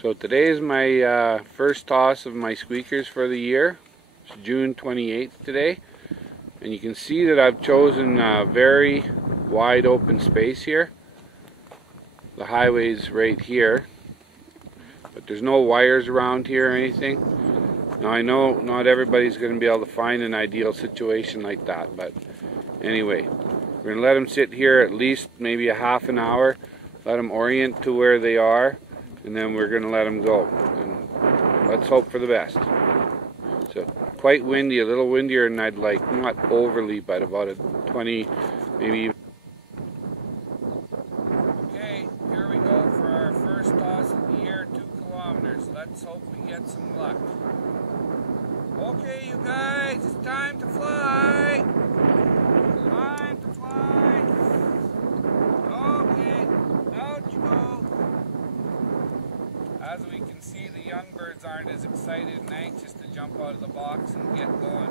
So today is my first toss of my squeakers for the year. It's June 28th today, and you can see that I've chosen a very wide open space here. The highway's right here, but there's no wires around here or anything. Now I know not everybody's going to be able to find an ideal situation like that, but anyway, we're going to let them sit here at least maybe a half an hour, let them orient to where they are, and then we're going to let them go. And let's hope for the best. So quite windy, a little windier than I'd like, not overly, but about a 20, maybe. Okay, here we go for our first toss of the year, 2 kilometers. Let's hope we get some luck. Okay, you guys, it's time to fly. Time to fly. Okay, out you go. As we can see, the young birds aren't as excited and anxious to jump out of the box and get going.